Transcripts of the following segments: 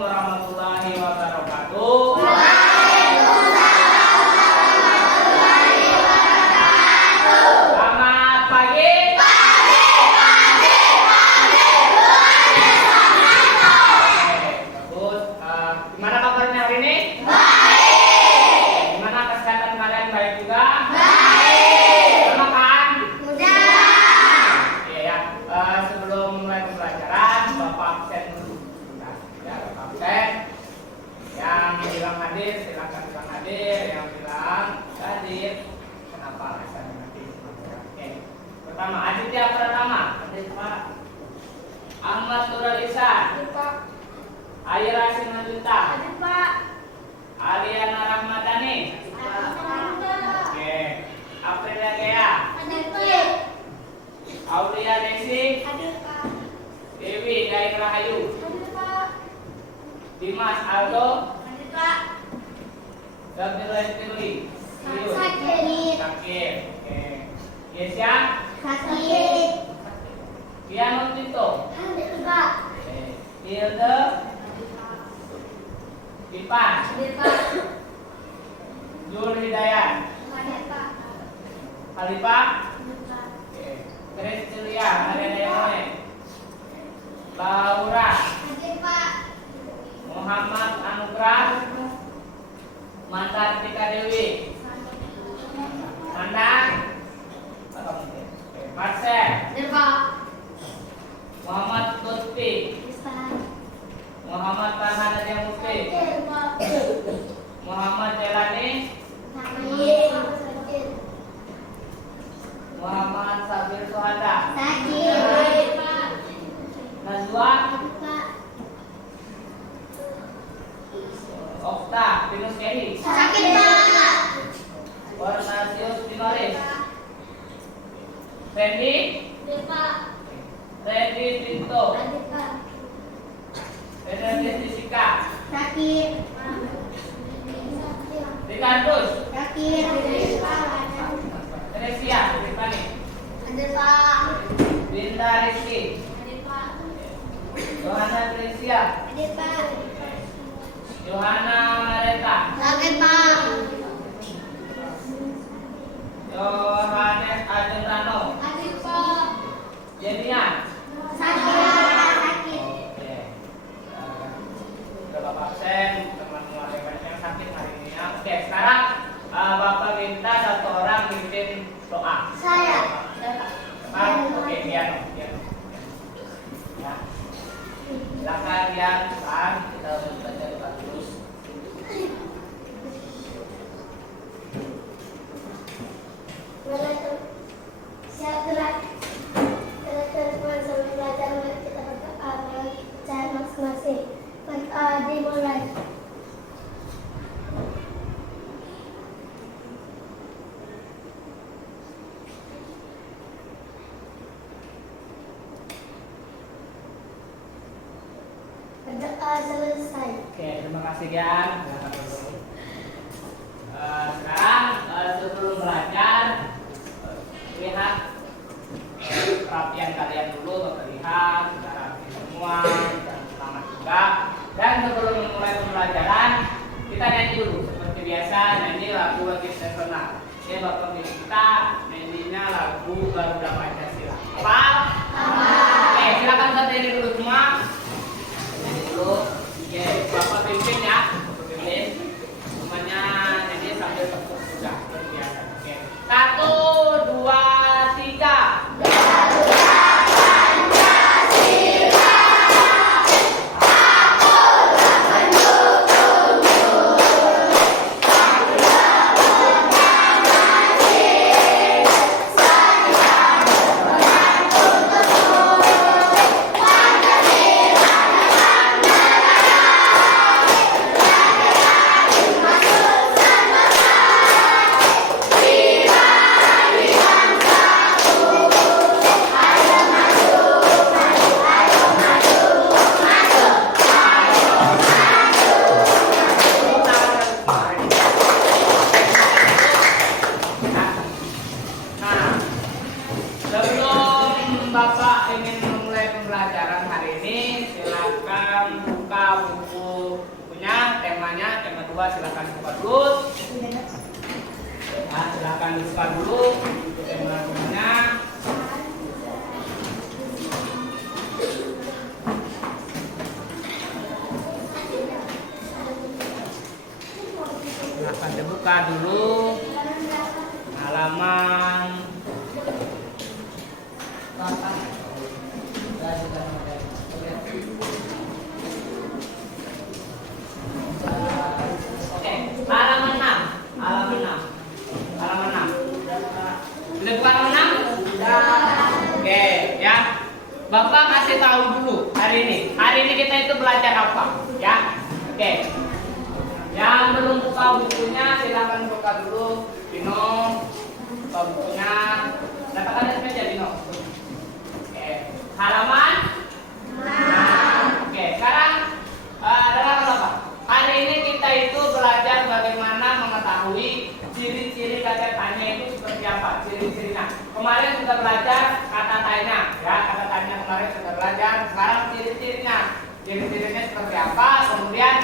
warahmatullahi wabarakatuh. Selamat pagi. Bagus. Gimana kabarnya hari ini? Baik. Gimana kesehatan kalian? Baik juga? Baik. Sama kan? Oke ya. Sebelum mulai pembelajaran, Bapak absen dulu. Ya, Bapak absen. Yang bilang hadir, silakan bilang hadir. Yang bilang hadir, kenapa alasannya nanti? Oke. Pertama, Aditya Pratama. Hadir Pak. Ahmad Nuralisa. Aira Simanjunta. Aliana Rahmadani. Oke. Aprilia Gea. Aulia Desi. Dewi Daik Rahayu. Dimas Aldo. Gabriel Estirli. Sakir. Oke. Yesya. Piano Tito. Hilde. Ipan. Jul Hidayat. Khalifah. Grace Julia. Mariana Yamone. Laura. Muhammad Anugrah. Mantar Tika Dewi. Nandang. Marcel. Muhammad Lutfi. Muhammad Farhan Nadia Mufti. Muhammad Jelani. Muhammad Sabir Sohada. Najwa. Okta Pinus Kehi. Warnasius Dinoris. Randy. Randy Tinto. Randy Jessica. Ricardus. Teresia Ripani. Linda Rizky. Johanna Tricia. Johanna Mareta. Yohanes Adenrano. Jenian. Oke. Udah Bapak absen, teman-teman banyak yang sakit hari ini ya. Oke, sekarang Bapak minta satu orang mimpin doa. Oke, piano. Ya. Silakan ya, Tuhan, kita harus belajar doa terus. Dimulai. Berdoa selesai. Oke, terima kasih Gian. Sekarang sebelum belajar, lihat perapian kalian dulu, terlihat secara semua dan selamat juga. Dan sebelum memulai pembelajaran, kita nyanyi dulu seperti biasa, nyanyi lagu wajib nasional. Ya, Bapak Ibu kita nyanyinya lagu Garuda Pancasila. Apa? Oke, silakan berdiri dulu semua. Nyanyi dulu. Oke, Bapak pimpin ya. Bapak pimpin. Semuanya nyanyi sambil tepuk sudah seperti biasa. Oke. 1, 2, 3. Pancasila. coba silakan dibuka dulu. Nah, silakan dibuka dulu teman-temannya. Silakan dibuka dulu halaman halaman 6. Sudah buka halaman 6? Oke, ya. Bapak kasih tahu dulu hari ini. Hari ini kita itu belajar apa, ya? Oke. Yang belum buka bukunya silakan buka dulu. Dino, buka bukunya. Dapatkan meja Dino. Oke. Halaman. Oke, sekarang dengar Bapak. Hari ini kita itu belajar bagaimana mengetahui ciri-ciri kata tanya itu seperti apa, ciri-cirinya. Kemarin sudah belajar kata tanya, ya kata tanya kemarin sudah belajar. Sekarang ciri-cirinya, ciri-cirinya seperti apa. Kemudian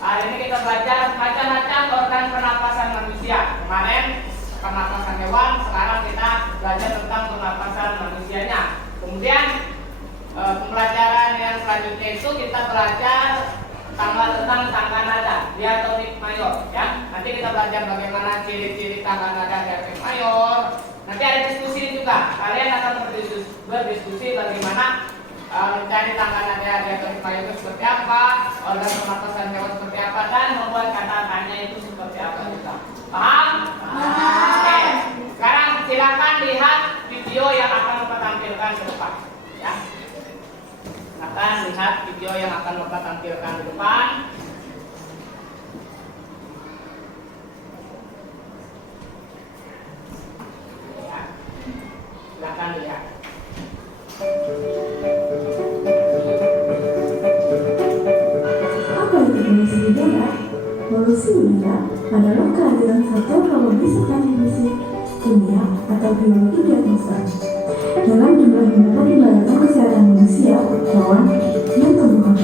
hari ini kita belajar macam-macam organ pernapasan manusia. Kemarin pernapasan hewan, sekarang kita belajar tentang pernapasan manusianya. Kemudian pembelajaran yang selanjutnya itu kita belajar tentang tangga nada diatonik mayor, ya. Nanti kita belajar bagaimana ciri-ciri tangga nada diatonik mayor. Nanti ada diskusi juga. Kalian akan berdiskusi bagaimana mencari tangga nada diatonik mayor itu seperti apa, organ pernapasan hewan seperti apa, dan membuat kata tanya itu seperti apa juga. Paham? Oke. Sekarang silakan lihat video yang akan Bapak tampilkan ke depan, ya. Akan lihat video yang akan Bapak tampilkan di depan. Ya. Silakan lihat. Apa itu polusi udara? Polusi udara adalah kehadiran faktor halogen emisi kimia atau biologi di atmosfer dalam jumlah yang dapat membahayakan kesehatan manusia, hewan, dan tumbuhan.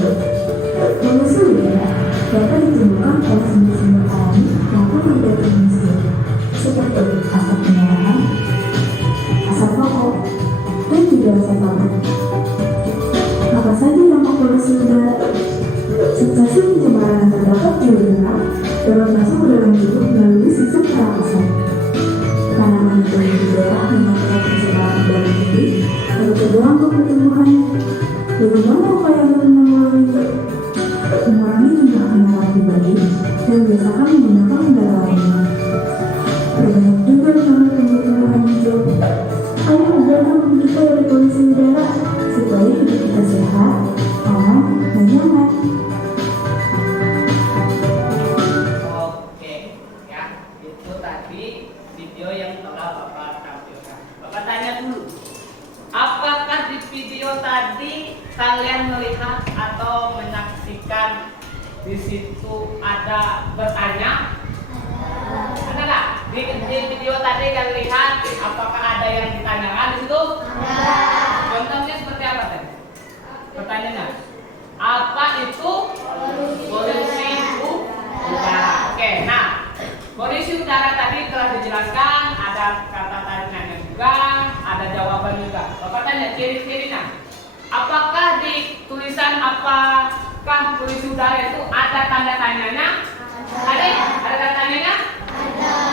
Polusi udara dapat ditimbulkan oleh sumber-sumber alami maupun tidak termanusia, seperti asap kendaraan, asap rokok, dan juga asap pabrik. Apa saja dampak polusi udara? Substansi pencemaran yang terdapat di udara dapat masuk ke dalam tubuh melalui sistem pernapasan. Tanaman yang tumbuh di daerah dengan pencemaran dari tubuh lalu terbuang ke pertumbuhan. Bagaimana upaya mengurangi jumlah kendaraan pribadi dan biasakan menggunakan kendaraan lainnya. Perbanyak juga dengan tumbuh-tumbuhan hijau. Ayo udara kita dari polusi udara supaya hidup kita sehat, aman, dan nyaman. Oke, ya itu tadi video yang telah Bapak tampilkan. Bapak tanya dulu, apakah di video tadi kalian melihat atau menyaksikan di situ ada bertanya? Ada nggak? Di video tadi kalian lihat apakah ada yang ditanyakan di situ? Contohnya seperti apa tadi? Pertanyaannya, apa itu polusi udara? Oke, nah polusi udara tadi telah dijelaskan, ada kata tanyanya juga, ada jawaban juga. Bapak tanya ciri-cirinya. Apakah di tulisan apakah polusi udara itu ada tanda tanyanya? Ada tanda tanyanya?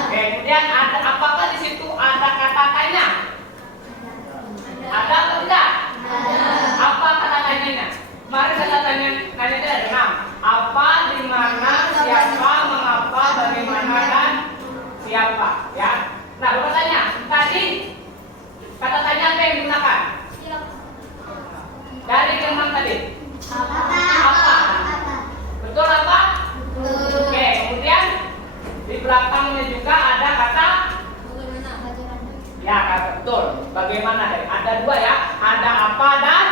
Oke, kemudian ada apakah di situ ada kata tanya? Ada atau tidak? Apa kata tanyanya? Mari kata tanyanya ada 6. Apa, di mana, siapa, mengapa, bagaimana, dan siapa, ya. Nah, Bapak tanya, tadi kata tanya apa yang digunakan? Dari Jerman tadi. Apa? Betul apa? Oke, kemudian di belakangnya juga ada kata ya, kata betul. Bagaimana tadi? Ada 2 ya. Ada apa dan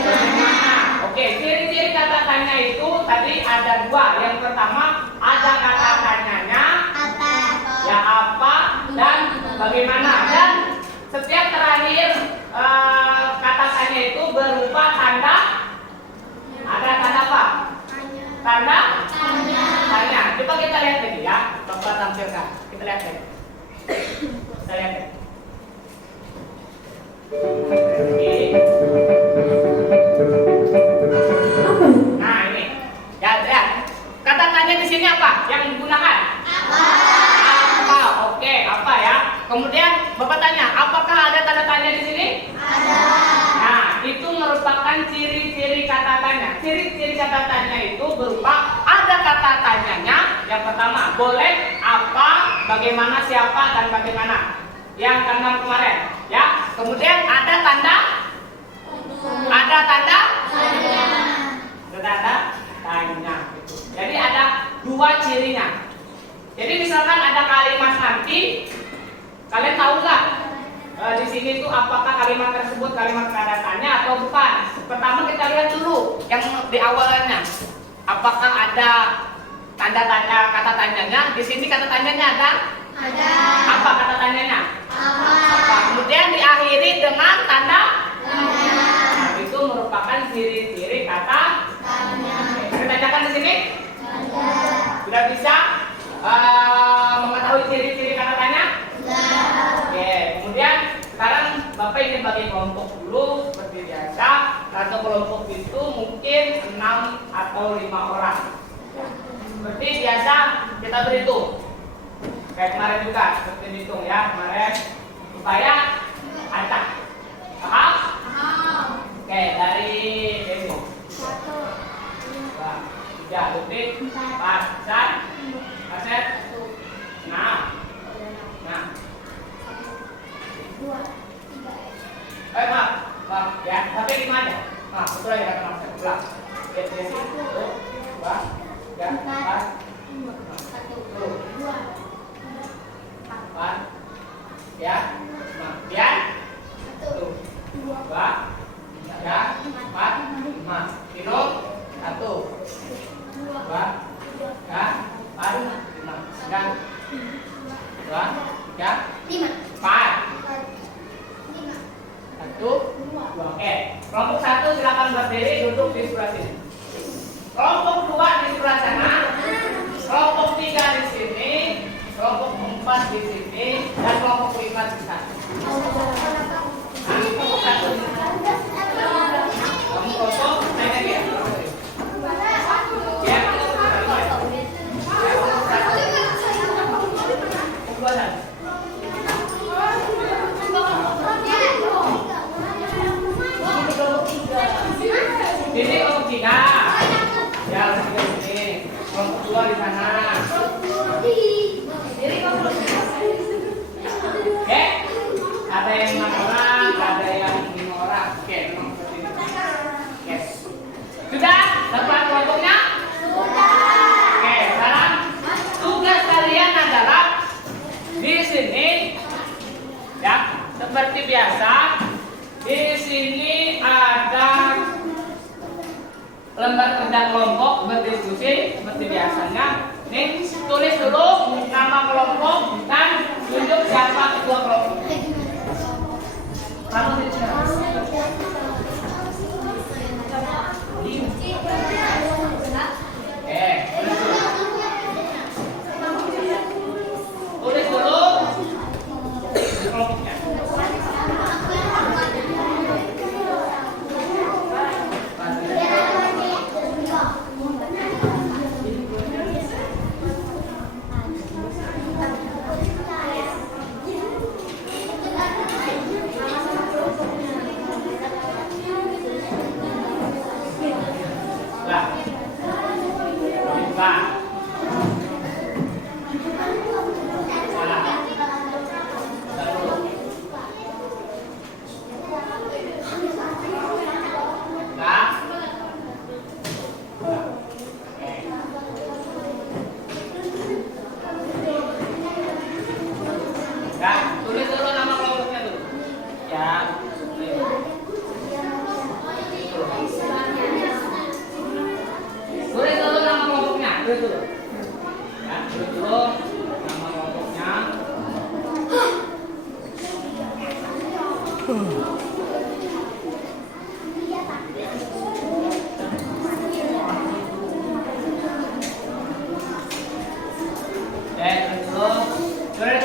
bagaimana. Oke, ciri-ciri kata tanya itu tadi ada 2. Yang pertama ada kata tanyanya, ya apa dan bagaimana. Dan setiap terakhir kata tanya itu berupa tanda. Ada tanda apa? Tanda lihat deh. Kita lihat deh. Apa itu? Nah ini, ya lihat. Kata tanya di sini apa? Yang digunakan? Apa? Oke, apa ya? Kemudian Bapak tanya, apakah ada tanda tanya di sini? Ada. Nah, itu merupakan ciri-ciri kata tanya. Ciri-ciri kata tanya itu berupa ada kata tanyanya. Yang pertama, boleh, apa, bagaimana, siapa, dan bagaimana. Yang keenam kemarin, ya. Kemudian ada tanda tanya. Jadi ada dua cirinya. Jadi misalkan ada kalimat nanti, kalian tahu nggak di sini tuh apakah kalimat tersebut kalimat tanda tanya atau bukan? Pertama kita lihat dulu yang di awalnya, apakah ada tanda tanya kata tanyanya? Di sini kata tanyanya ada? Ada. Apa kata tanyanya? Apa? Kemudian diakhiri dengan tanda. Tanya. Nah, itu merupakan ciri-ciri kata Tanya. Kita tanyakan di sini. Tanya. Sudah bisa mengetahui ciri-ciri kata tanya? Oke, kemudian sekarang Bapak ingin bagi kelompok dulu seperti biasa. Satu kelompok itu mungkin 6 atau 5 orang. Seperti biasa kita berhitung. Kayak kemarin juga seperti hitung ya kemarin supaya acak. Paham? Oke, dari ini. 2, 3, detik, 4, Aset, nah, maaf, ya, tapi 5 aja. Nah, betul aja kata Mas, ulang. Oke, dari sini, 1, 2, 3, 4, 4, ya, 5, ya, 1, 2, 3, 4, 5, Hitung, 1, 2, 3, 4, 5, dan 2, 3, 4, 1, 2. Oke, kelompok 1 silakan berdiri duduk di sebelah sini. Kelompok 2 di sebelah sana, kelompok 3 di sini, kelompok 4 di sini, dan kelompok 5 di sana. Kelompok 1 di sana. Kamu kelompok, naik lagi ya. Ya, kelompok 1. Ini kelompok 3. Ya, kelompok 3 di sini. Kelompok 2 di sana. Oke. Ada yang 6 orang, ada yang 5 orang. Oke, memang seperti ini. Yes. Sudah? Dapat kelompoknya? Oke, sekarang tugas kalian adalah di sini ya, seperti biasa. Di sini ada lembar kerja kelompok berdiskusi seperti biasanya. Nih, tulis dulu nama kelompok dan tunjuk siapa ketua kelompok. Kamu di sini. Tulis dulu kelompoknya. Lah. Buka. Tulis dulu nama kelompoknya dulu. Ya. Tulis dulu nama kelompoknya. Tulis dulu. Ya, tulis dulu nama kelompoknya. Tulis dulu. Tulis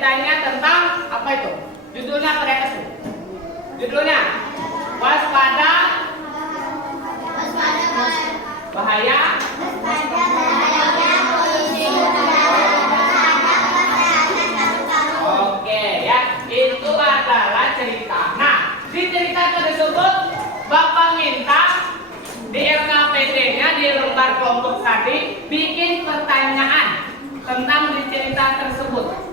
ceritanya tentang apa itu? Judulnya apa di atas itu? Judulnya waspada bahaya Oke ya, itu adalah cerita. Nah, di cerita tersebut Bapak minta di LKPD-nya di lembar kelompok tadi bikin pertanyaan tentang di cerita tersebut.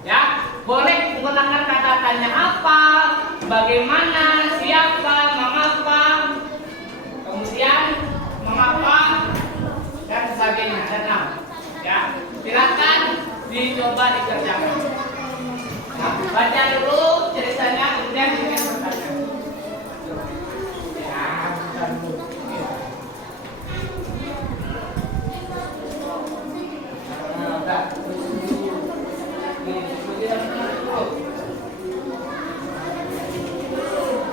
Ya, boleh menggunakan kata tanya apa, bagaimana, siapa, mengapa, kemudian mengapa dan sebagainya dan nama. Ya, silakan dicoba dikerjakan. Nah, baca dulu ceritanya kemudian bikin pertanyaan. Ya, baca dulu. Udah.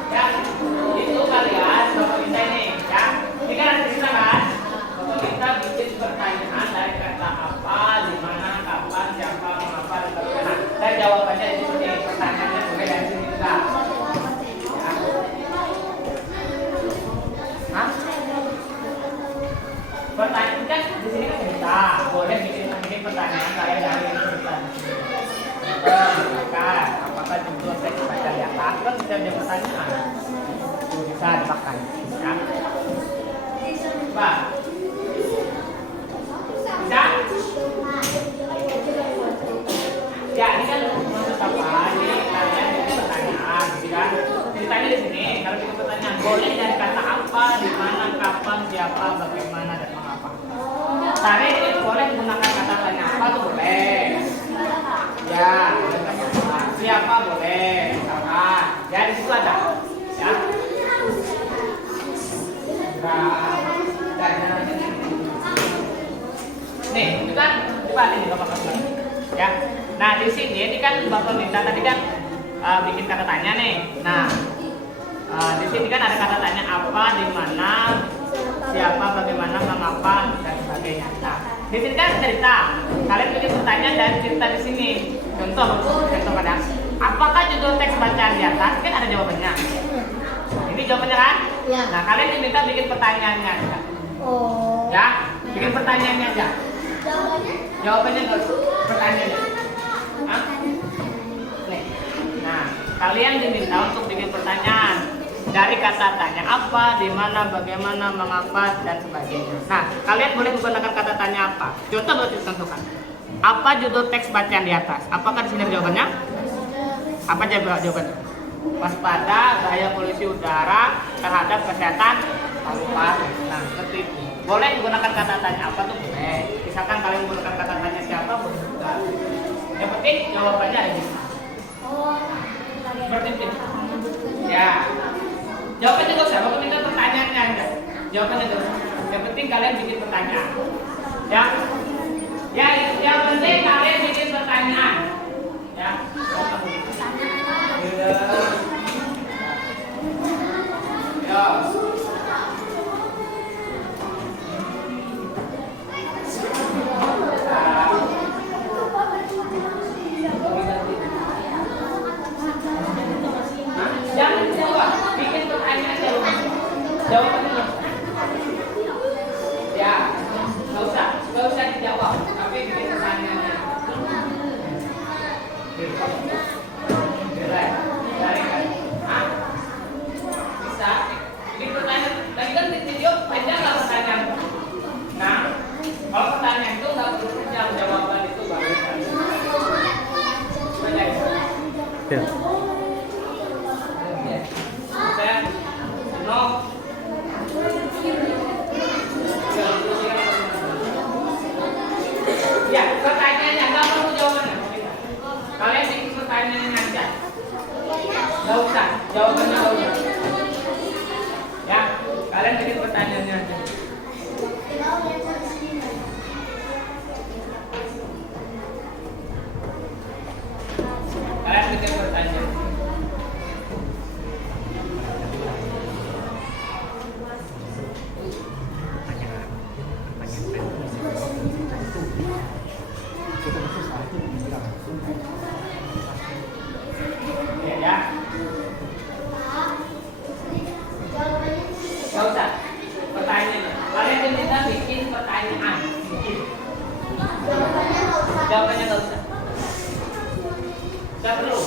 Ya, itu kalian Bapak minta ini ya. Ini kan ada cerita kan? Bapak minta bikin pertanyaan dari kata apa, di mana, kapan, siapa, mengapa, dan sebagainya. Dan jawabannya itu seperti pertanyaannya boleh dari sini juga. Ya. Hah? Pertanyaan kan di sini kan cerita, boleh bikin pertanyaan kalian dari cerita. Apakah judul teks baca di atas kan bisa jadi pertanyaan, bisa dipakai ya. Coba bisa ya, ini kan maksud apa ini kalian bikin pertanyaan gitu kan. Ceritanya di sini kalau bikin pertanyaan boleh dari kata apa, di mana, kapan, siapa, bagaimana dan mengapa. Tarik boleh menggunakan kata tanya apa tuh boleh ya, siapa boleh misalkan ya, di situ ada ya. Nih itu kan coba ini Bapak kasih ya. Nah di sini ini kan Bapak minta tadi kan bikin kata tanya nih. Nah di sini kan ada kata tanya apa, di mana, siapa, bagaimana, mengapa dan sebagainya. Nah di sini kan cerita, kalian bikin pertanyaan dan cerita di sini. Contoh pada apakah judul teks bacaan di atas kan ada jawabannya. Ini jawabannya kan? Ya. Nah kalian diminta bikin pertanyaannya aja. Oh. Ya, bikin pertanyaannya aja. Jawabannya? Jawabannya dulu, pertanyaannya. Hah? Nih. Nah, kalian diminta untuk bikin pertanyaan dari kata tanya apa, di mana, bagaimana, mengapa dan sebagainya. Nah, kalian boleh menggunakan kata tanya apa. Contoh boleh ditentukan. Apa judul teks bacaan di atas? Apakah di sini ada jawabannya? Apa jawabannya? Waspada bahaya polusi udara terhadap kesehatan paru-paru. Nah, seperti itu. Boleh menggunakan kata tanya apa tuh boleh. Misalkan kalian menggunakan kata tanya siapa boleh juga. Yang penting jawabannya ada di sini. Seperti itu. Ya. Jawabannya gak usah. Bapak minta pertanyaannya aja. Jawabannya gak usah. Yang penting kalian bikin pertanyaan. Ya. Ya, yang penting kalian bikin pertanyaan. Ya. Ya. Jangan jawab, bikin pertanyaan dulu. Jawabannya dulu. Ya, nggak usah dijawab, tapi bikin pertanyaannya. Bisa. Bikin pertanyaan. Tadi kan di video panjang nggak pertanyaan. Nah, kalau pertanyaan itu nggak perlu panjang, jawaban itu baru. Ya. Ya, pertanyaannya nggak perlu jawabannya. Kalian bikin pertanyaannya aja. Nggak usah, jawabannya nggak usah. Ya, kalian bikin pertanyaannya aja. Kalian bikin pertanyaan. Gak usah. Pertanyaan. Kalian diminta bikin pertanyaan. Bikin. Jawabannya nggak usah. Nggak perlu.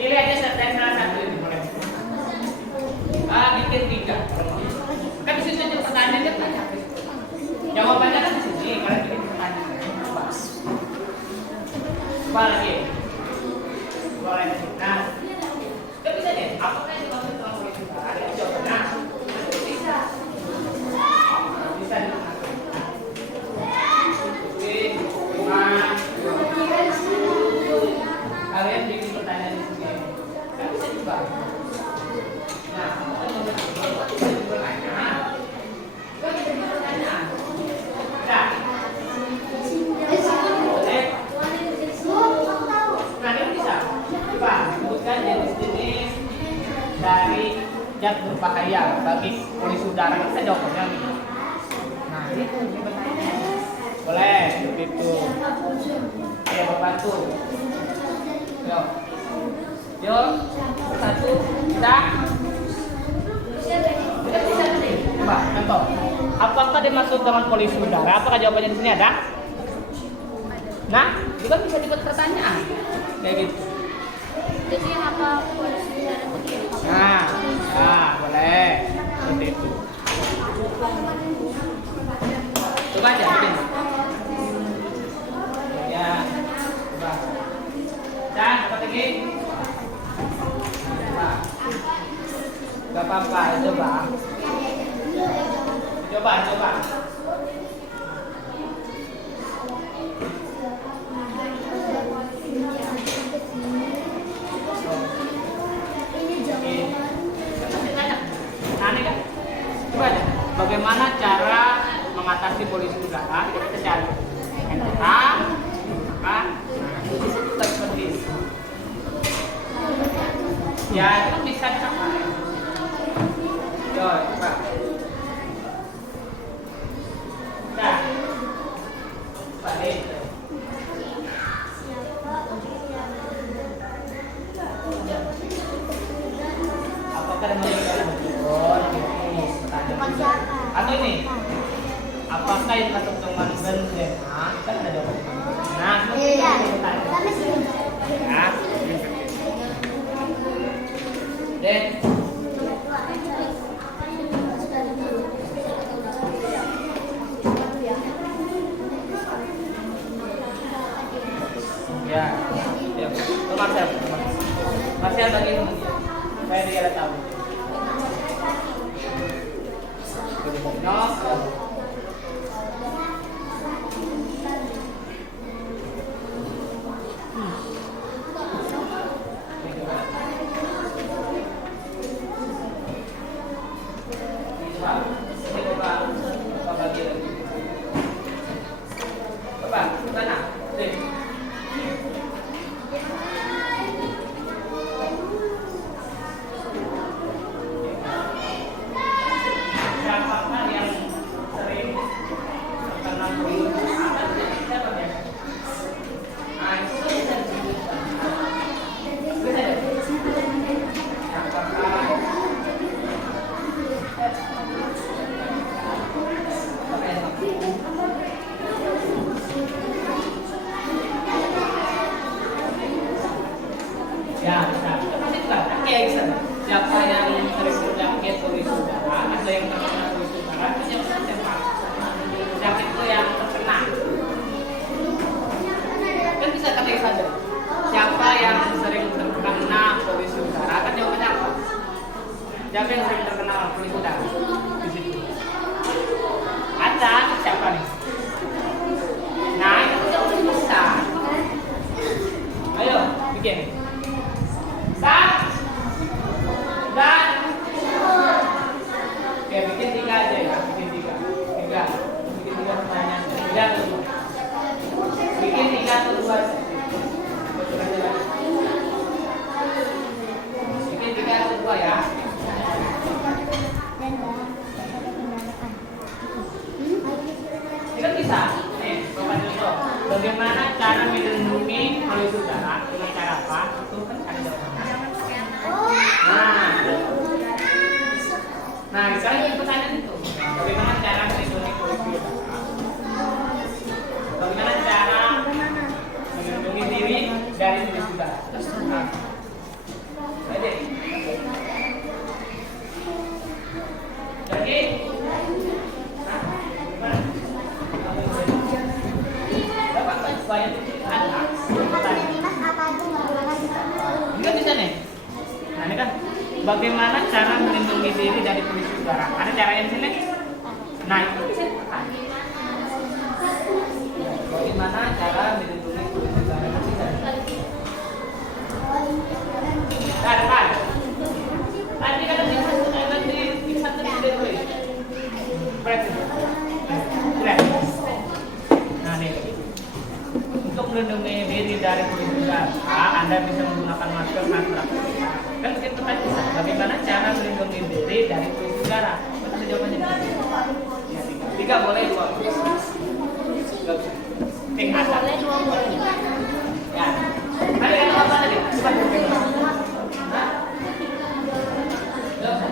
Pilih aja salah satu ini boleh. Bikin 3. Kan di situ ada pertanyaannya banyak. Jawabannya kan di sini. Kalian bikin pertanyaan. Coba lagi. Boleh. Nah, kita bisa deh. Apakah yang dimaksud dengan polisi udara? Ada jawabannya. Bisa. Bisa. Kalian bikin pertanyaan di sini. Kan bisa juga. Nah, kita bisa bertanya. Kita bisa bertanya. Nah, nah ini bisa. Coba sebutkan jenis jenis dari zat berbahaya bagi polusi udara. Kita jawabnya. Nah, itu bertanya. Boleh, begitu. Ya, membantu. Yuk. Yuk, satu, bisa. Kita bisa nih. Coba, contoh. Apakah dimaksud dengan polusi udara? Apakah jawabannya di sini ada? Nah, juga bisa dibuat pertanyaan. Kayak gitu. Jadi yang apa polusi udara itu? Nah, boleh. Seperti itu. Coba aja bikin. Ya, coba. Dan apa lagi? Coba. Gak apa-apa, coba. Coba. Aneh kan? Coba aja. Bagaimana cara mengatasi polusi udara? Kita cari NPH, maka bisa juga seperti itu. Ya, itu kan bisa dicapai. Yo, coba. Nah, balik. Apakah ada atau ini? Apakah yang masuk dengan benzema? Kan ada jawabannya. Nah, Iya. ya. Dan ya, Marcel bagi ini. Saya tidak tahu. No. sekarang jadi pertanyaan itu, bagaimana cara melindungi polusi udara? Bagaimana cara melindungi diri dari polusi udara? Jadi, enggak bisa nih. Nah ini kan bagaimana cara melindungi diri dari polusi udara? Ada caranya di sini? Nah itu bisa ditekan. Bagaimana cara melindungi polusi udara? Bisa. Nah depan. Tadi kan di satu di dulu. Nah nih. Untuk melindungi diri dari polusi udara, Anda bisa menggunakan masker handrak. Kan kita tadi bagaimana cara melindungi diri dari polusi udara? Betul jawabannya. Ya, tiga boleh, dua tinggal. Boleh, dua boleh. Ya. Ada yang apa tadi? Cepat bagaimana? Nah.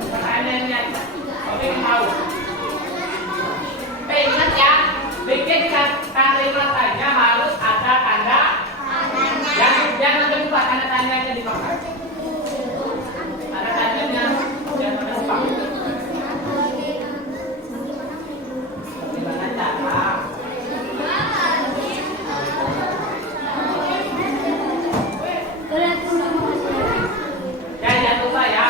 Pertanyaannya, oke tahu. Ingat ya, bikin kalimat tanya harus ada tanda. Jangan lupa tanda tanyanya di bawah. Tanda tanyanya jangan lupa. Bagaimana cara? Ya jangan lupa ya.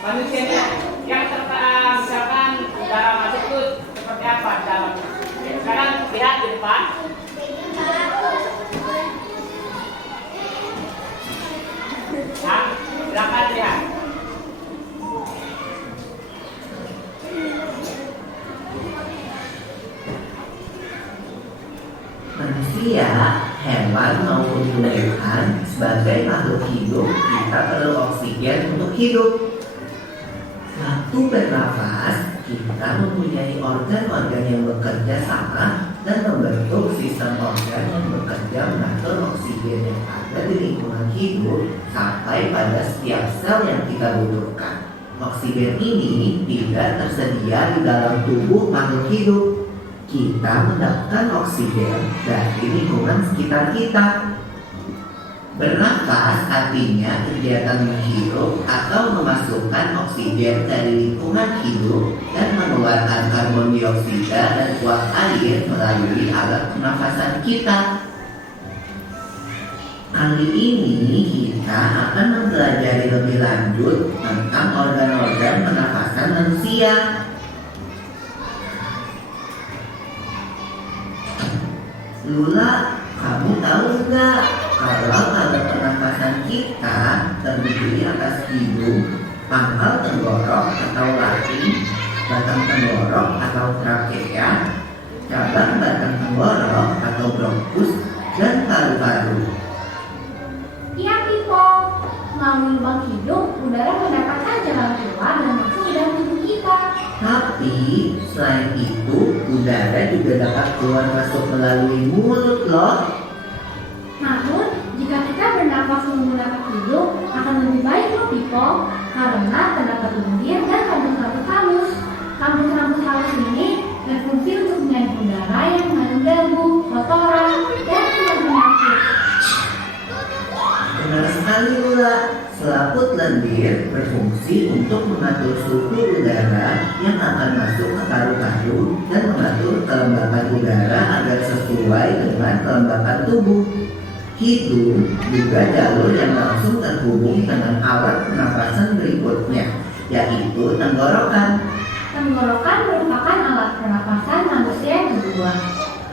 Manusianya yang misalkan udara masuk itu seperti apa dalam? Sekarang lihat di depan. Nah, silakan lihat. Manusia, hewan maupun tumbuhan, sebagai makhluk hidup, kita perlu oksigen untuk hidup. Waktu bernafas, kita mempunyai organ-organ yang bekerja sama dan membentuk sistem organ yang bekerja mengatur oksigen yang ada di lingkungan hidup sampai pada setiap sel yang kita butuhkan. Oksigen ini tidak tersedia di dalam tubuh makhluk hidup. Kita mendapatkan oksigen dari lingkungan sekitar kita. Bernafas artinya kegiatan menghirup atau memasukkan oksigen dari lingkungan hidup dan mengeluarkan karbon dioksida dan uap air melalui alat pernafasan kita. Kali ini kita akan mempelajari lebih lanjut tentang organ-organ pernafasan manusia. Lula, kamu tahu nggak kalau alat pernafasan kita terdiri atas hidung, pangkal tenggorok atau laring, batang tenggorok atau trakea, cabang batang tenggorok atau bronkus, dan paru-paru. Iya, Pipo. Melalui lubang hidung, udara mendapatkan jalan keluar dan masuk ke dalam tubuh kita. Tapi selain itu, udara juga dapat keluar masuk melalui mulut loh. Namun, jika kita bernafas menggunakan hidung, akan lebih baik loh, Pipo. Karena terdapat lendir dan rambut-rambut halus. Rambut-rambut halus ini berfungsi untuk menyaring udara yang mengandung debu, kotoran, dan penyakit. Benar sekali Lula, selaput lendir berfungsi untuk mengatur suhu udara yang akan masuk ke paru-paru dan mengatur kelembapan udara agar sesuai dengan kelembapan tubuh. Hidung juga jalur yang langsung terhubung dengan alat pernapasan berikutnya, yaitu tenggorokan. Tenggorokan merupakan alat pernapasan manusia yang kedua.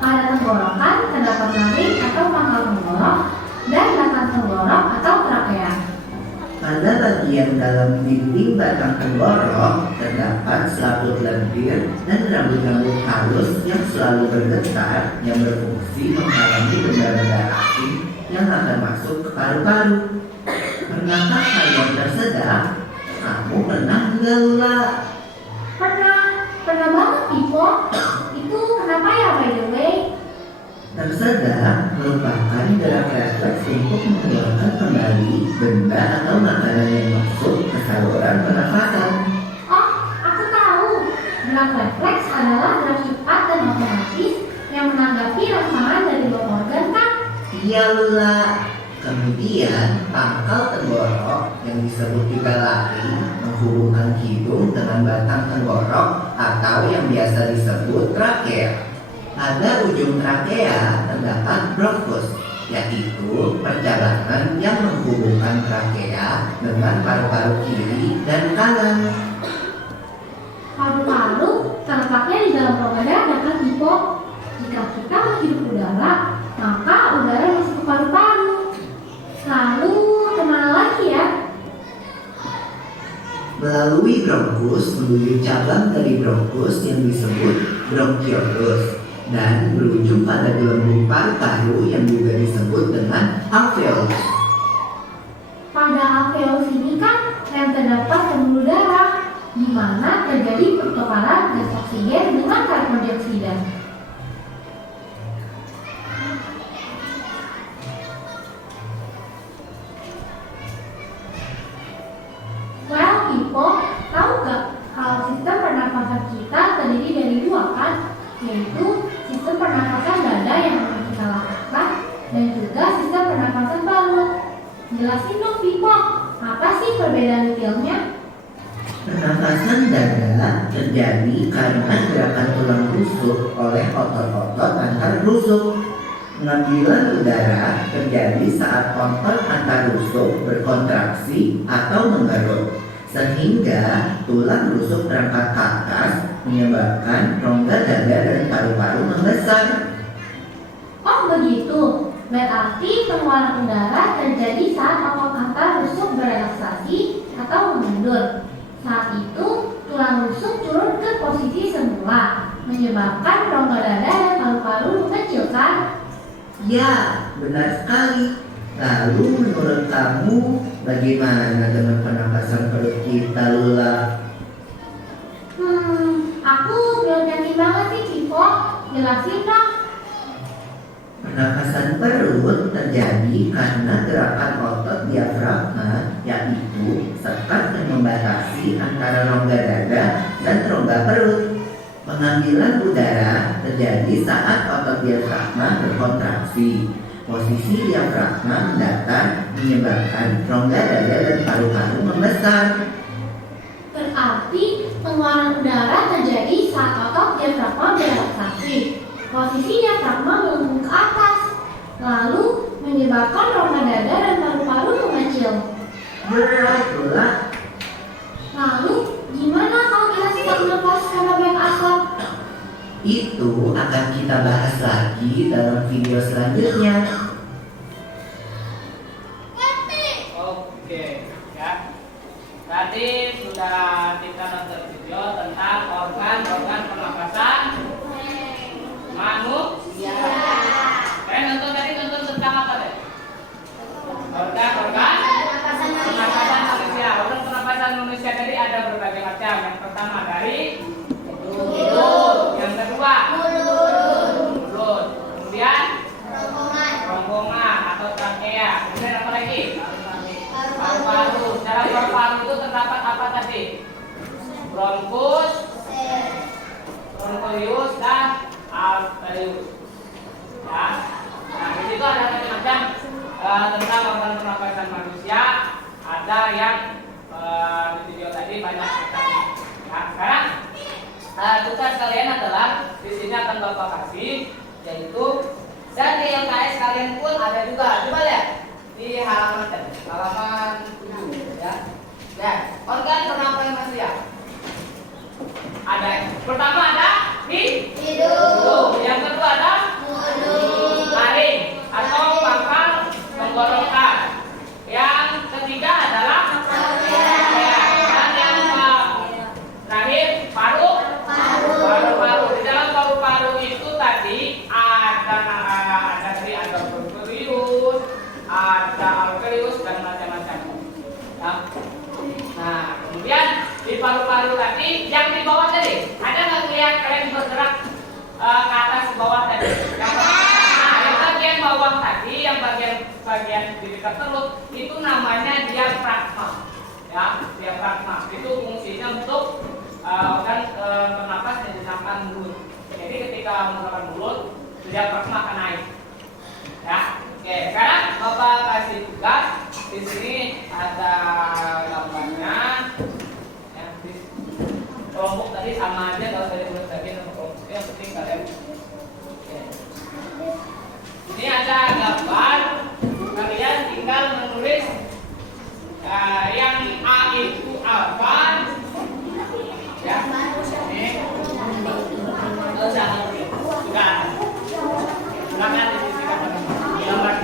Pada tenggorokan terdapat laring atau pangkal tenggorok dan batang tenggorok atau trakea. Pada bagian dalam dinding batang tenggorok terdapat selaput lendir dan rambut-rambut halus yang selalu bergetar yang berfungsi menghalangi benda-benda asing yang akan masuk ke paru-paru. Pernahkah kalian tersedak? Kamu pernah nggak Lula? Pernah banget, Pipo. Itu kenapa ya, by the way? Tersedak merupakan gerak refleks untuk mengeluarkan kembali benda atau makanan yang masuk ke saluran pernafasan. Oh, aku tahu. Gerak refleks adalah gerak cepat dan otomatis yang menanggapi rangsangan dari luar organ, kan? Iya Lula. Kemudian pangkal tenggorok yang disebut juga laring menghubungkan hidung dengan batang tenggorok atau yang biasa disebut trakea. Pada ujung trakea terdapat bronkus, yaitu perjalanan yang menghubungkan trakea dengan paru-paru kiri dan kanan. Paru-paru terletaknya di dalam rongga dada, kan, Pipo? Jika kita menghirup udara, maka udara masuk ke paru-paru. Lalu kemana lagi ya? Melalui bronkus menuju cabang dari bronkus yang disebut bronkiolus dan berujung pada gelembung paru-paru yang juga disebut dengan alveolus. Pada alveolus ini kan yang terdapat pembuluh darah, di mana terjadi pertukaran gas oksigen dengan karbon dioksida. Well, Pipo, tahu gak kalau sistem pernafasan kita terdiri dari dua, kan? Yaitu sistem pernafasan dada yang akan kita lakukan dan juga sistem pernafasan balut. Jelasin dong, Pipo, apa sih perbedaan detailnya? Pernafasan dada terjadi karena gerakan tulang rusuk oleh otot-otot antar rusuk. Pengambilan udara terjadi saat otot antar rusuk berkontraksi atau mengerut, sehingga tulang rusuk terangkat ke atas menyebabkan rongga dada dan paru-paru membesar. Oh begitu, berarti pengeluaran udara terjadi saat otot antar rusuk berelaksasi atau mengendur. Saat itu, tulang rusuk turun ke posisi semula, menyebabkan rongga dada dan paru-paru mengecil, kan? Ya, benar sekali. Lalu menurut kamu bagaimana dengan pernapasan perut kita, Lula? Aku belum yakin banget sih, Cipo. Jelasin dong. Pernapasan perut terjadi karena gerakan otot diafragma, yaitu sekat yang membatasi antara rongga dada dan rongga perut. Pengambilan udara terjadi saat otot diafragma berkontraksi. Posisi diafragma mendatar menyebabkan rongga dada dan paru-paru membesar. Berarti pengeluaran udara terjadi saat otot diafragma berelaksasi. Posisi diafragma melengkung ke atas, lalu menyebabkan rongga dada dan paru-paru mengecil. Berat, Lula. Lalu, gimana kalau kita sedang nafas karena banyak asap? Itu akan kita bahas lagi dalam video selanjutnya. Oke, ya. Tadi sudah kita nonton video tentang organ-organ pernapasan manusia. Nonton tentang apa deh? Organ-organ pernapasan manusia. Organ pernapasan manusia tadi ada berbagai macam. Yang pertama dari hidung, yang kedua mulut, kemudian ronggongan atau trakea, kemudian apa lagi? Paru-paru. Dalam paru-paru itu terdapat apa tadi? Bronkus, broncholius dan alveolus. Ya. Nah, di situ ada macam-macam tentang organ pernapasan manusia. Ada yang di video tadi banyak sekali. Nah, sekarang tugas kalian adalah di sini akan Bapak kasih, yaitu dan di LKS kalian pun ada juga. Coba lihat di halaman 7 ya. Lihat organ pernapasan manusia. Ada pertama ada hidung, yang kedua ada taring atau pangkal tenggorokan, yang ketiga adalah dan yang terakhir paru-paru. Di dalam paru-paru itu tadi ada broncholius, ada alveolus dan macam-macam. Nah, kemudian di paru-paru tadi yang di bawah tadi ada nggak lihat kalian bergerak ke atas ke bawah tadi? Yang bagian bawah tadi, yang bagian di dekat perut itu namanya diafragma. Ya, diafragma itu fungsinya untuk organ pernapas yang dinamakan mulut. Jadi ketika menggunakan mulut, diafragma akan naik. Ya, oke. Sekarang Bapak kasih tugas. Di sini ada gambarnya. Ya, di kelompok tadi sama aja, kalau saya buat lagi kelompoknya, yang penting kalian. Oke. Ini ada gambar. Kalian tinggal menulis yang A itu apa? Ya, ini. Jangan juga. Silakan di sini gambar.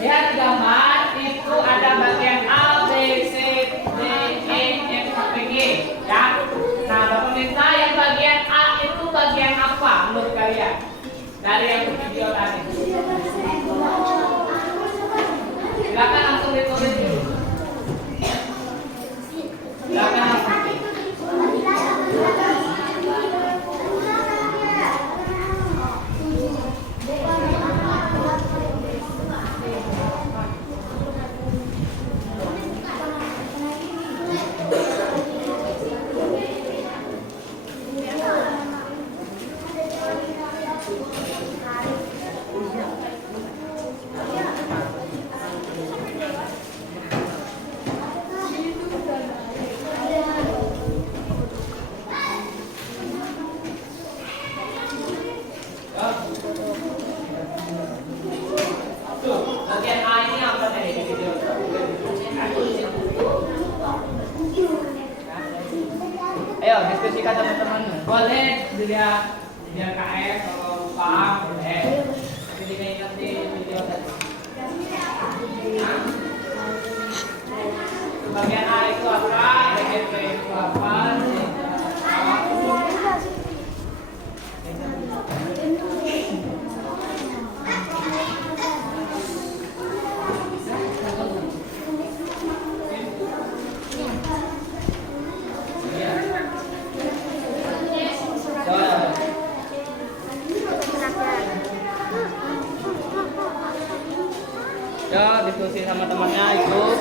Lihat gambar itu ada bagian A, B, C, D, E, F sampai G. Ya. Nah, Bapak minta yang bagian A itu bagian apa menurut kalian? Dari yang video tadi. Silakan langsung ditulis dulu. Silakan langsung. Bagian A ini apa tadi di video? Ayo diskusikan teman-teman. Boleh dilihat video KF kalau lupa boleh. Tapi diingetin video tadi. Bagian A itu apa? Bagian B itu apa? Ya, diskusi sama temannya ikut.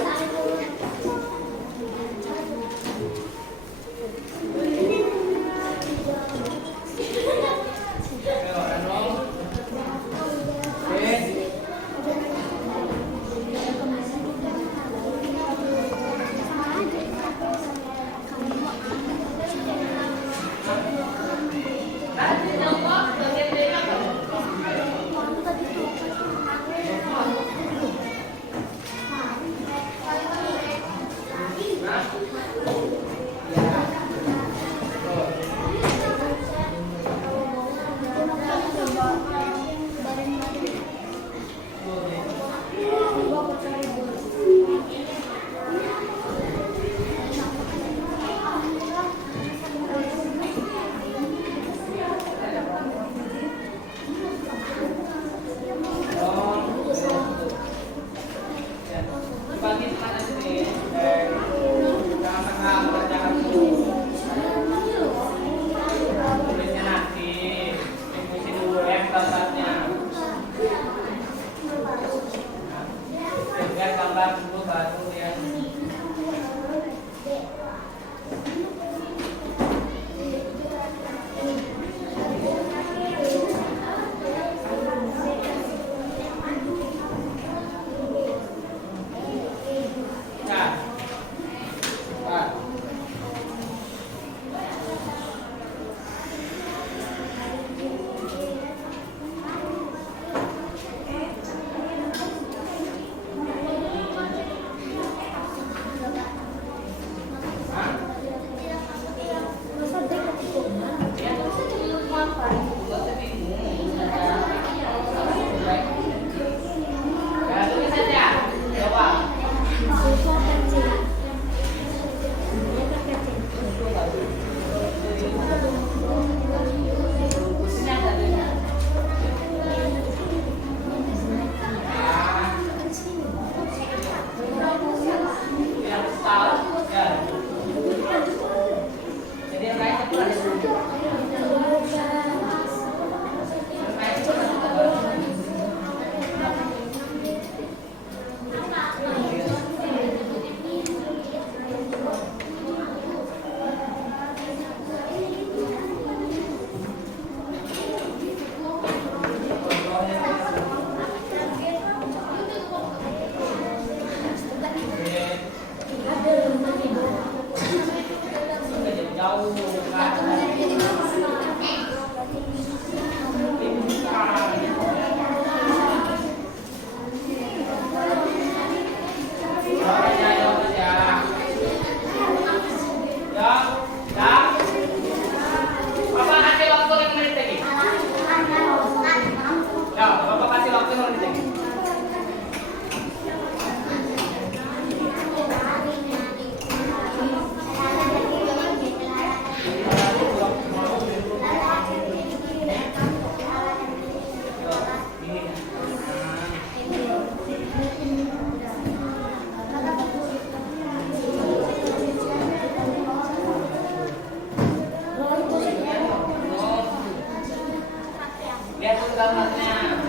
gambarnya.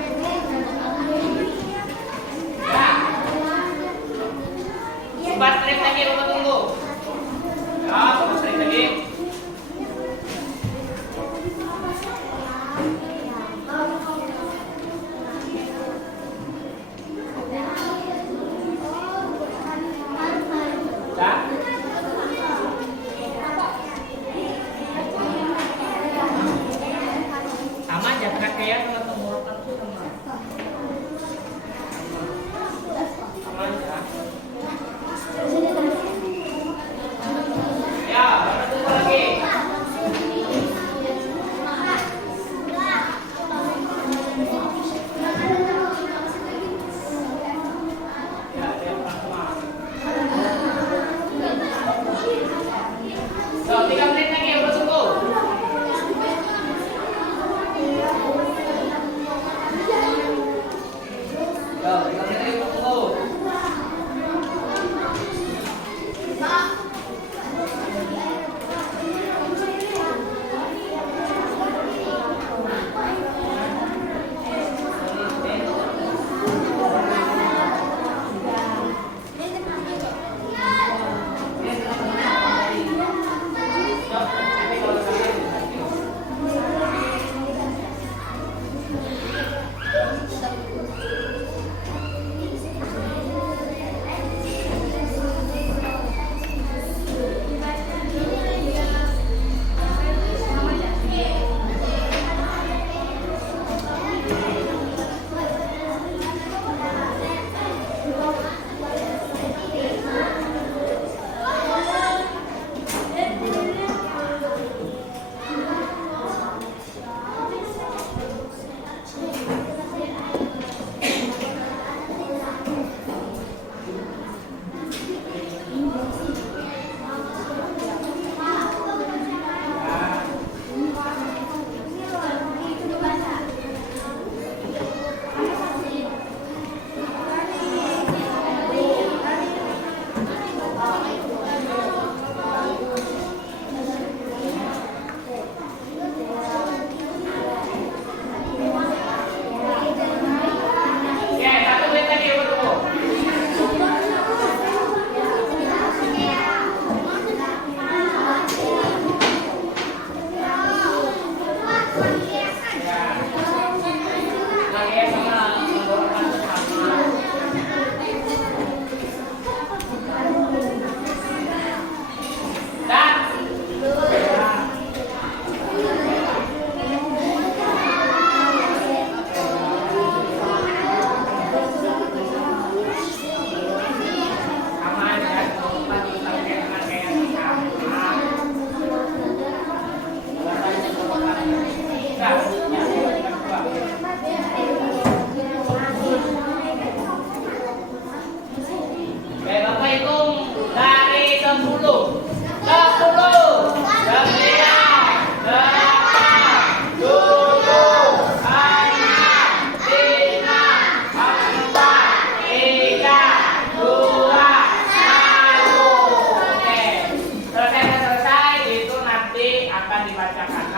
Ya. 4 menit lagi Bapak tunggu. Ya, 4 menit lagi. Sama aja kayak sama tenggorokan tuh sama. Sama aja. Ya, Bapak tunggu lagi.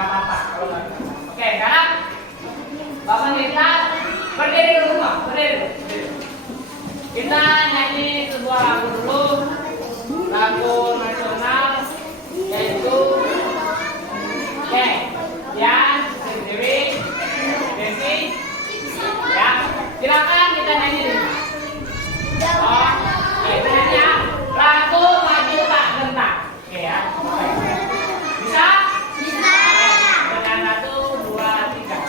nggak apa-apa kalau nggak bisa. Oke, sekarang Bapak minta berdiri dulu semua, berdiri. Kita nyanyi sebuah lagu dulu, lagu nasional yaitu Dian, Dewi, Desi, ya. Silakan kita nyanyi dulu. Oh, kita nyanyi ya. Lagu Maju Tak Gentar. Oke ya. Bisa? Bisa. Dengan 1, 2, 3.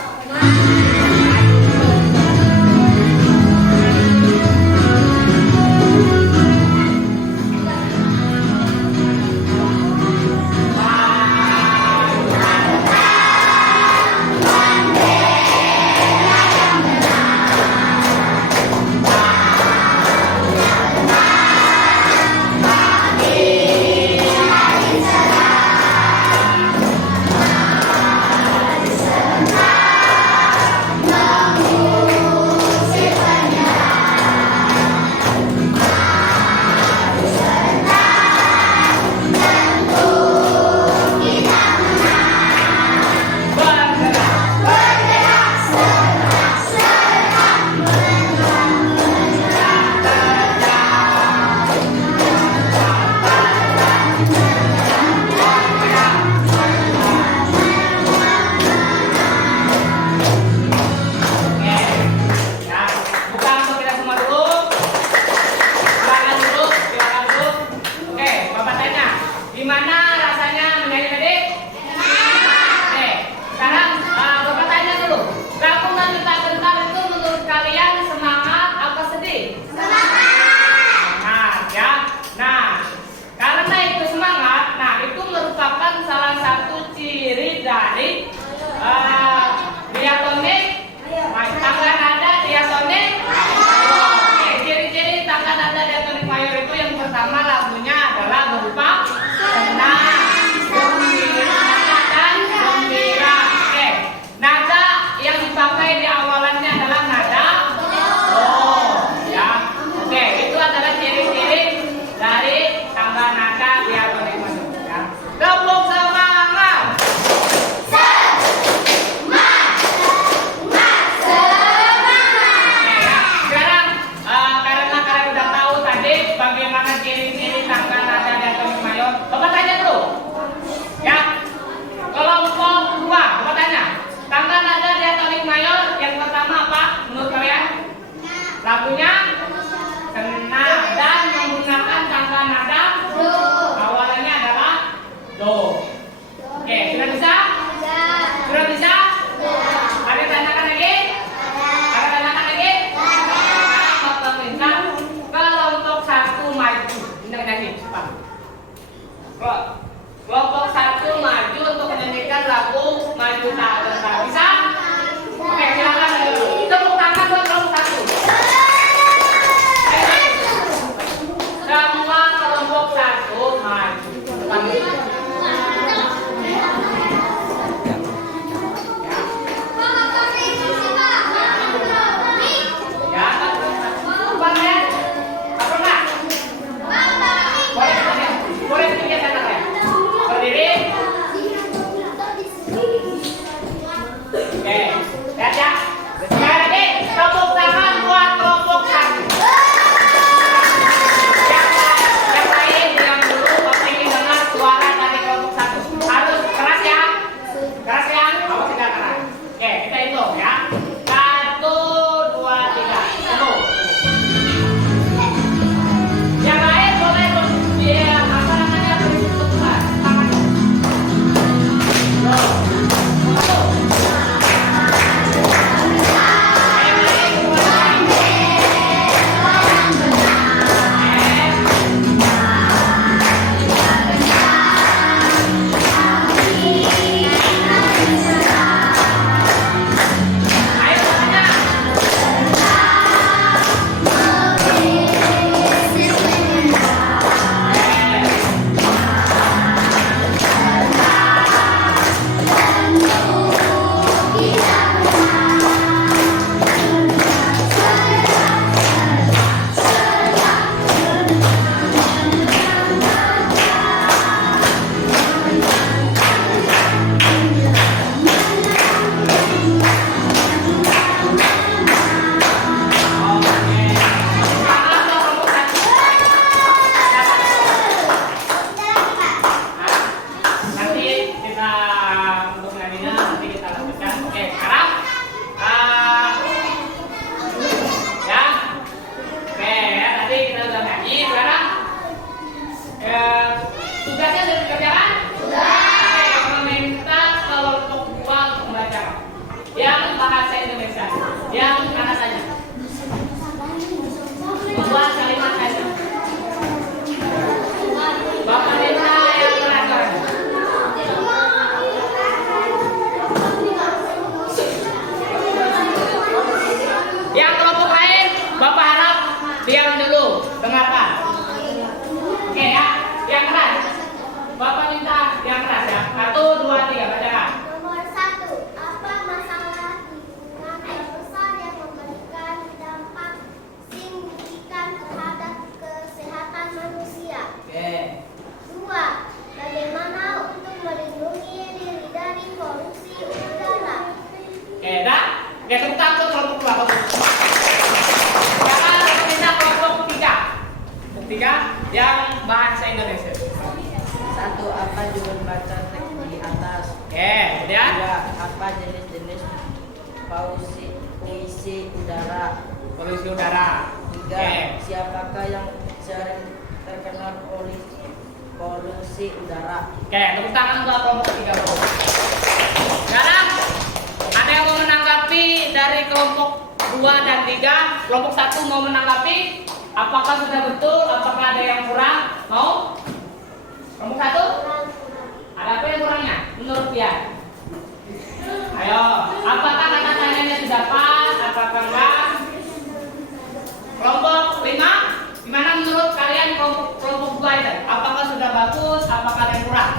Lagunya kena dan menggunakan tangga nada do. Awalannya adalah do. Oke, sudah bisa? Sudah bisa? Ada tanyakan lagi? Ada tanyakan lagi? Sekarang Bapak minta kelompok 1 maju. Ini nyanyi cepat. Kelompok 1 maju untuk menyanyikan lagu Maju Tak Gentar. Bisa? Oke, silakan dulu. Tepuk tangan buat kelompok 1. Semua kelompok 1 maju. Boleh tiga tangan ya. Berdiri. Oke, lihat ya. Sekali lagi, tepuk tangan buat kelompok 1. Yang lain diam dulu, Bapak ingin dengar suara dari kelompok 1. Harus keras ya. Keras ya, awas tidak keras. Oke, kita hitung ya. 1, 2, 3. Tunggu. Yang lain boleh apa namanya beri tepuk tangan. Tangan. Oke, tepuk tangan untuk kelompok 2. Bagus. Sekarang kita minta kelompok 3. Kelompok 3 yang bahasa Indonesia. 1. Apa judul baca teks di atas? Oke, kemudian 2. Apa jenis-jenis puisi udara? polusi udara. 3. Oke. Siapakah yang sering terkena polusi udara? Oke, tepuk tangan untuk kelompok 3. Sekarang ada yang mau menanggapi dari kelompok 2 dan 3. Kelompok 1 mau menanggapi. Apakah sudah betul? Apakah ada yang kurang? Mau? Kelompok 1? Ada apa yang kurangnya? Menurut dia? Ayo, apakah kata-katanya sudah pas? Apakah enggak? Kelompok 5? Gimana menurut kalian kelompok 2 itu? Apakah sudah bagus? Apakah ada yang kurang?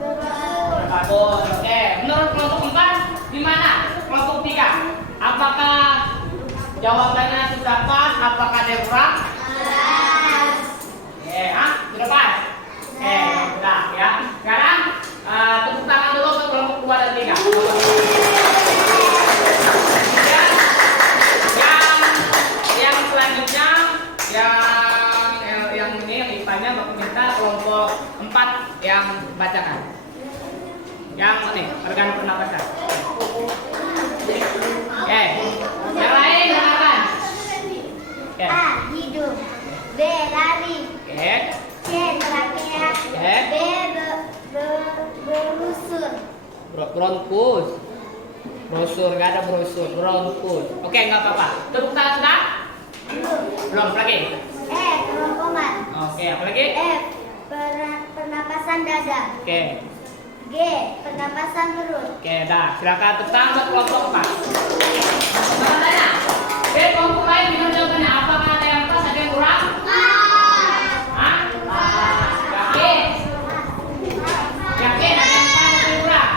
Sudah bagus. Oke. Menurut kelompok 4 gimana? Kelompok 3? Apakah jawabannya sudah pas? Apakah ada yang kurang? Oke, sudah pas? Oke, sudah ya. Sekarang tepuk tangan dulu untuk kelompok 2 dan 3. Yang selanjutnya yang ini yang IPA-nya Bapak minta kelompok 4 yang bacakan. Yang ini organ pernapasan. Oke. Yang lain dengarkan. Oke. A. Hidup. B. Lari. Oke. C. Trakea. Oke. D. Berusur. Bronkus. Brosur, nggak ada brosur, bronkus. Oke, nggak apa-apa. Tepuk tangan sudah? Belum, lagi. E. Kerongkongan. Oke, apa lagi? F. Pernapasan dada. Oke. G. Pernapasan perut. Oke, dah. Silakan tepuk tangan untuk kelompok 4. Nah, tanya. Oke, kelompok lain gimana jawabannya? Apakah ada yang pas, ada yang kurang? Hah? Yakin? Yakin ada yang pas, ada yang kurang?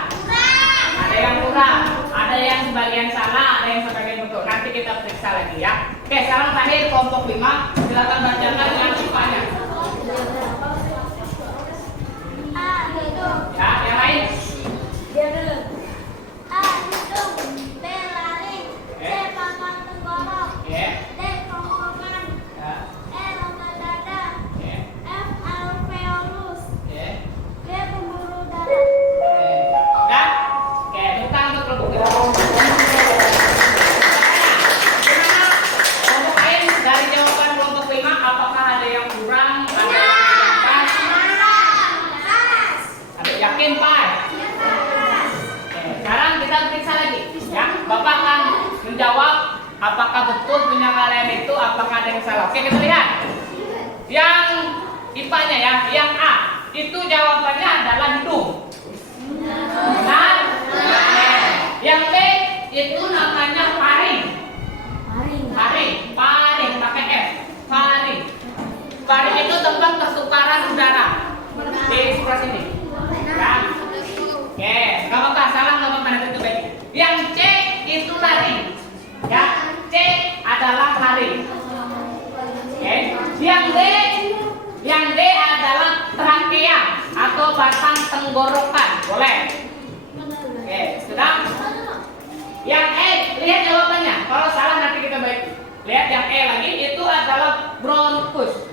Ada yang kurang. Ada yang sebagian salah, ada yang sebagian betul. Nanti kita periksa lagi ya. Oke, sekarang terakhir kelompok 5. Silakan bacakan yang siswanya. A. Hidup. Ya, yang lain. Jarum. A. Hidup. B. Lari. C. Pangkal tenggorok. Oke. D. Kerongkongan. Ya. E. Rongga dada. Oke. F. Alveolus. Oke. G. Pembuluh darah. Oke. Dah? Oke, tepuk tangan untuk kelompok 5. Gimana? Kelompok lain dari jawaban kelompok 5, apakah ada yang kurang? Ada yang pas? Ada yakin pas? Oke, sekarang kita periksa lagi ya. Bapak akan menjawab apakah betul punya kalian itu, apakah ada yang salah. Oke, kita lihat. Yang IPA-nya ya, yang A, itu jawabannya adalah hidung. Benar? Yang B itu namanya faring. Faring pakai F. Faring itu tempat pertukaran udara di sebelah sini. Ya. Oke, nggak apa-apa, salah nggak apa-apa, nanti itu baik. Yang C itu lari. Ya, C adalah lari. Oke. Yang D adalah trakea atau batang tenggorokan. Boleh. Oke, sudah. Yang E, lihat jawabannya. Kalau salah nanti kita baik. Lihat yang E lagi, itu adalah bronkus.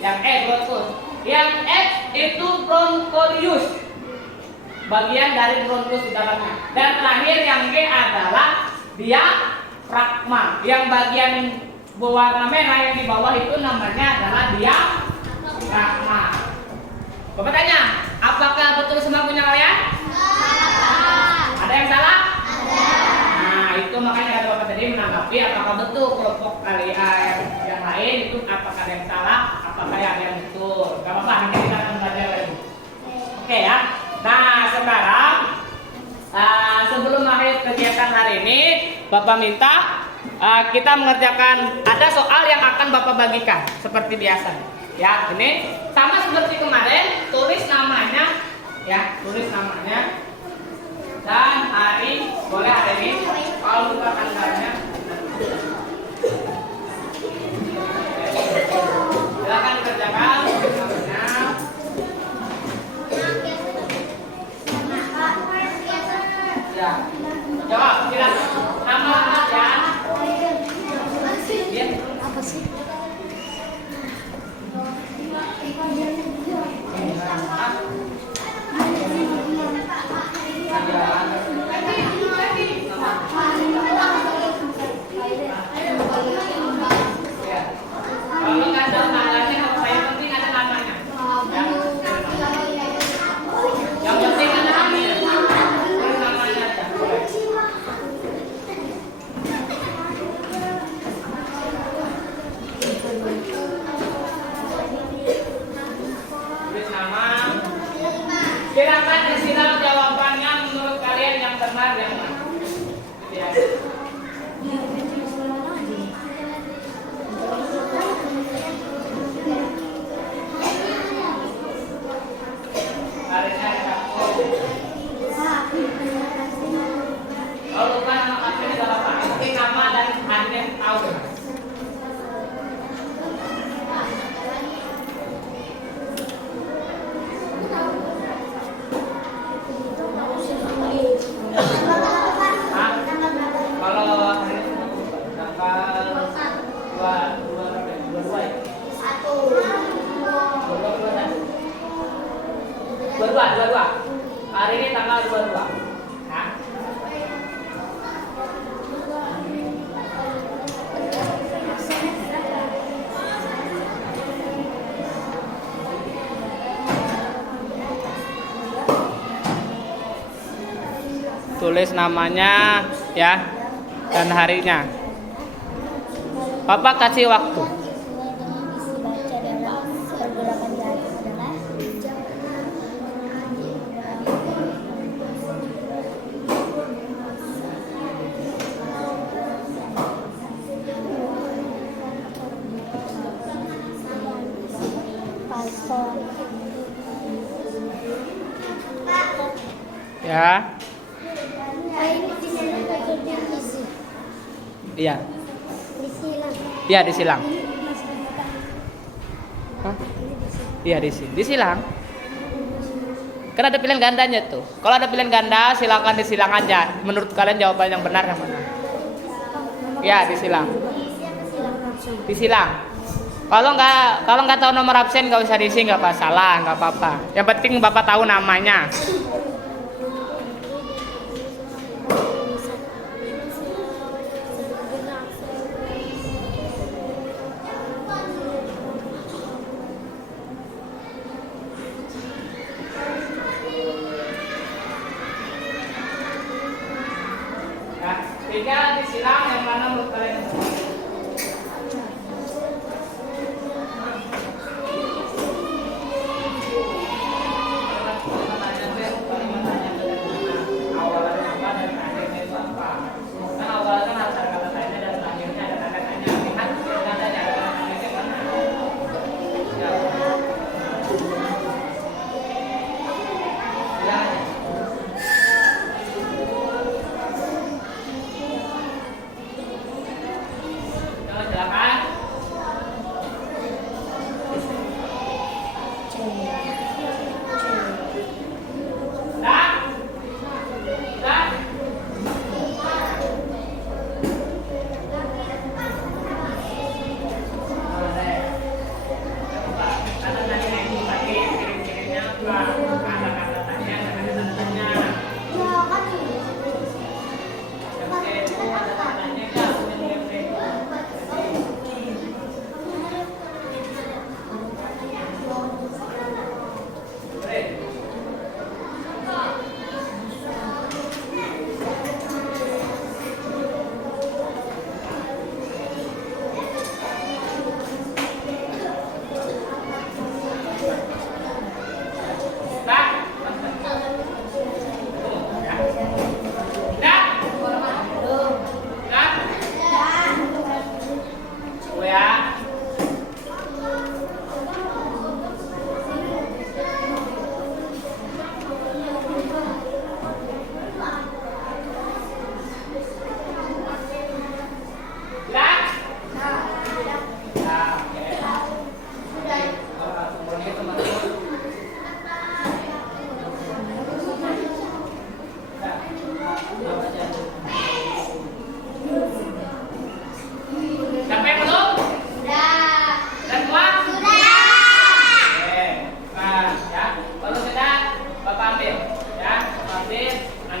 Yang E bronkus. Yang F itu broncholius. Bagian dari bronkus di dalamnya. Dan terakhir yang G adalah diafragma. Yang bagian berwarna merah yang di bawah itu namanya adalah diafragma. Bapak tanya, apakah betul semua punya kalian? Ada yang salah? Nah, itu makanya kata Bapak tadi menanggapi apakah betul kelompok kalian yang lain itu apakah ada yang salah, apakah ada yang betul. Gak apa-apa, nanti kita akan belajar lagi. Oke ya. Nah, sekarang sebelum akhir kegiatan hari ini, Bapak minta kita mengerjakan ada soal yang akan Bapak bagikan seperti biasa. Ya, ini sama seperti kemarin, tulis namanya ya, dan hari boleh hari ini kalau buka tanggalnya. Silakan dikerjakan namanya. Ya, Ya. Jawab, silakan. Nama ya. Ya. Apa sih? Ya. Kalau nggak ada tanggalnya, kalau saya penting ada namanya. Ya. Yang penting ada namanya. Tulis namanya aja. Boleh. Tulis nama. Silakan disilang jawabannya menurut kalian yang benar yang mana. Ya. Kalau lupa nama kaptennya adalah apa? Tapi nama dan hanya tahu. Hah? Kalau hari ini tanggal 22 ya? 22. Hari ini tanggal 22. Nah. Tulis namanya ya dan harinya. Papa kasih waktu. Ya. Iya. Iya disilang. Hah? Iya disilang. Kan ada pilihan gandanya tuh. Kalau ada pilihan ganda silakan disilang aja. Menurut kalian jawaban yang benar yang mana? Ya disilang. Disilang. Kalau nggak tahu nomor absen nggak usah diisi, nggak masalah, nggak apa-apa. Yang penting bapak tahu namanya. Ya, tiga disilang yang mana menurut kalian?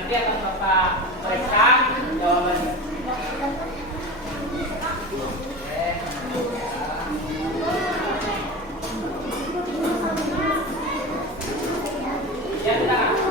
nanti akan Bapak periksa jawabannya. Ya, silakan.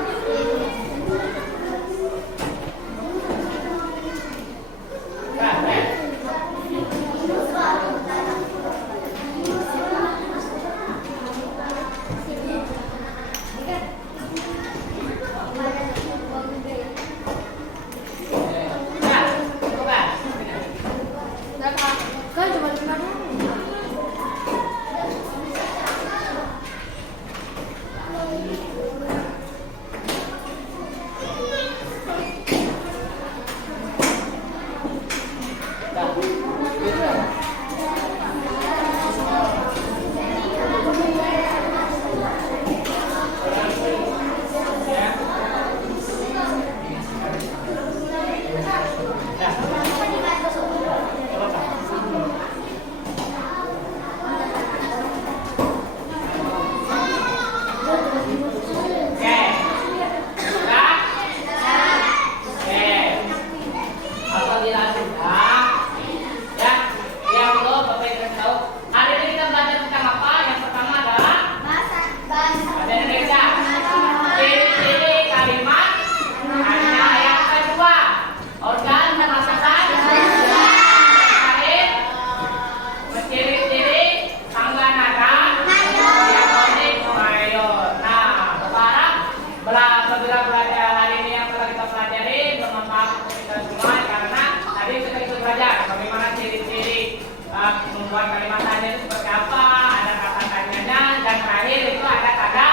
Membuat kalimat tanya itu seperti apa, ada kata tanyanya, dan terakhir itu ada kata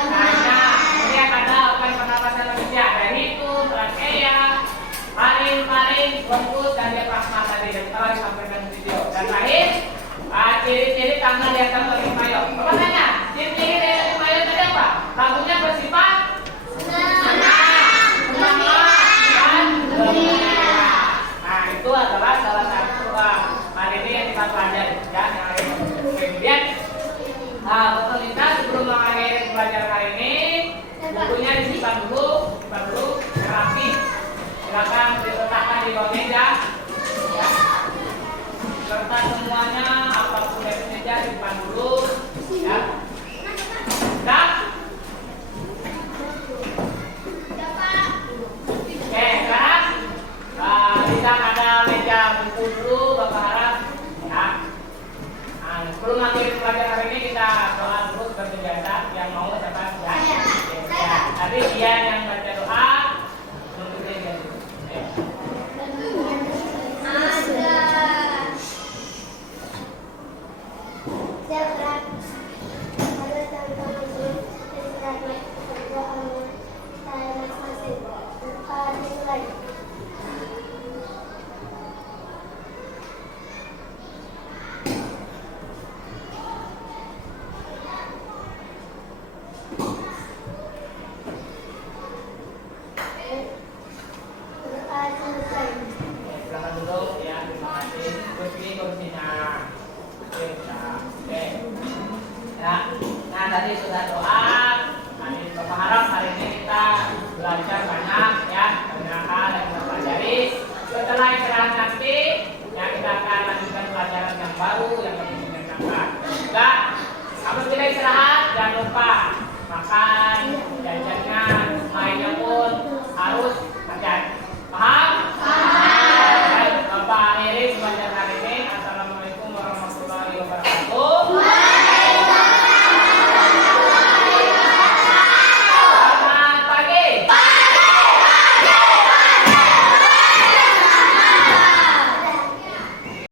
tanya. Kemudian ada organ pernapasan manusia, ada hitung, trachea, faring, bronkus, dan diafragma tadi yang telah disampaikan di video. Dan terakhir ciri-ciri tangan di atas oleh mayo. Pertanyaannya, ciri-ciri dari mayo tadi apa? Lagunya bersifat senang, dan gembira. Nah, itu adalah salah satu hari ini yang kita pelajari ya, yang hari ini. Kemudian peserta sebelum mengakhiri pelajaran hari ini, bukunya disimpan dulu, rapi. Silakan diletakkan di bawah meja. Ya. Kertas semuanya, apapun dari meja disimpan dulu. Ya. Sudah? Oke, sekarang kita ada meja buku dulu, Bapak harap ya. Nah, sebelum akhir pelajaran hari ini kita doa dulu seperti biasa. Yang mau siapa ya? Ya. Tadi dia yang baca doa, belum kita dulu. Silakan duduk ya, terima kasih. Kursinya. Oke. Ya. Nah, tadi sudah doa,